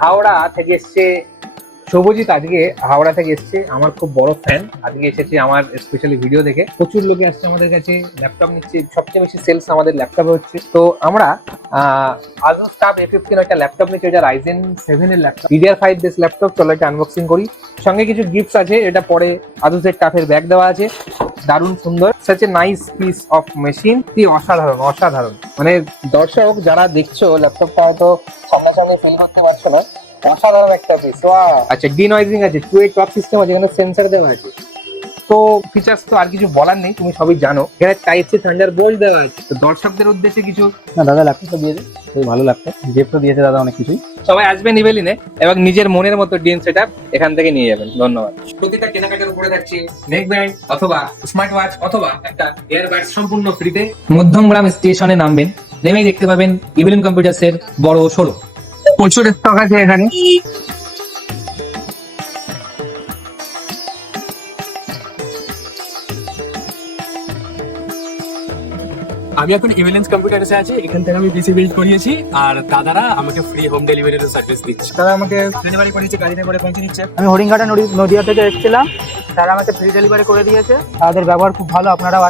হাওড়া থেকে এসছে শুভজিৎ, আজকে হাওড়া থেকে এসছে, আমার খুব বড় ফ্যান। আজকে এসেছে আমার স্পেশালি ভিডিও দেখে। প্রচুর লোকে আসছে আমাদের কাছে, ল্যাপটপ নিচ্ছে, সবচেয়ে বেশি সেলস আমাদের ল্যাপটপে হচ্ছে। তো আমরা Asus TUF A15 একটা ল্যাপটপ নিচ্ছে, এটা Ryzen 7 এর ল্যাপটপ, DDR5 বেস ল্যাপটপ। চলো এটা আনবক্সিং করি। সঙ্গে কিছু গিফটস আছে, এটা পরে Asus এর TUF এর ব্যাগ দেওয়া আছে, দারুণ সুন্দর। Such a nice piece of machine, কি অসাধারণ অসাধারণ। মানে দর্শক যারা দেখছো, ল্যাপটপটা হয়তো সামনাসামনি ফিল করতে পারছো না, অসাধারণ একটা পিস। আচ্ছা, ডিনয়েজিং আছে, 2-way টপ সিস্টেম আছে, এখানে সেন্সর দেওয়া আছে। তো ফিচার্স তো আর কিছু বলার নেই, তুমি সবই জানো। এখানে টাইপ সি থান্ডারবোল্ট দেওয়া আছে। তো দর্শকদের উদ্দেশ্যে কিছু। না দাদা, ল্যাপটপটা দিয়েছে, খুবই ভালো ল্যাপটপ, গিফটও দিয়েছে দাদা অনেক কিছুই। সবাই আসবেন ইভেলিনে এবং নিজের মনের মতো ডিএন সেটআপ এখান থেকে নিয়ে যাবেন। ধন্যবাদ। প্রতিটা কেনাকাটার উপরে থাকছে নেক ব্যান্ড অথবা স্মার্ট ওয়াচ অথবা একটা এয়ারবাড সম্পূর্ণ ফ্রিতে। মধ্যমগ্রাম স্টেশনে নামবেন, নেমেই দেখতে পাবেন ইভেলিন কম্পিউটার্সের বড় শোরুম। প্রচুর স্টক আছে এখানে। আমি এখন ইভেলেন্স কম্পিউটারসে আছি, এখান থেকে আমি পিসি বিল্ড করিয়েছি, আর দাদারা আমাকে ফ্রি হোম ডেলিভারির সার্ভিস দিচ্ছে। তারা আমাকে ডেলিভারি করিয়েছে, গাড়িতে করে পৌঁছে দিচ্ছে। আমি হরিণঘাটা নদিয়া থেকে এসেছিলাম, তারা আমাকে ফ্রি ডেলিভারি করে দিয়েছে। তাদের ব্যবহার খুব ভালো, আপনারাও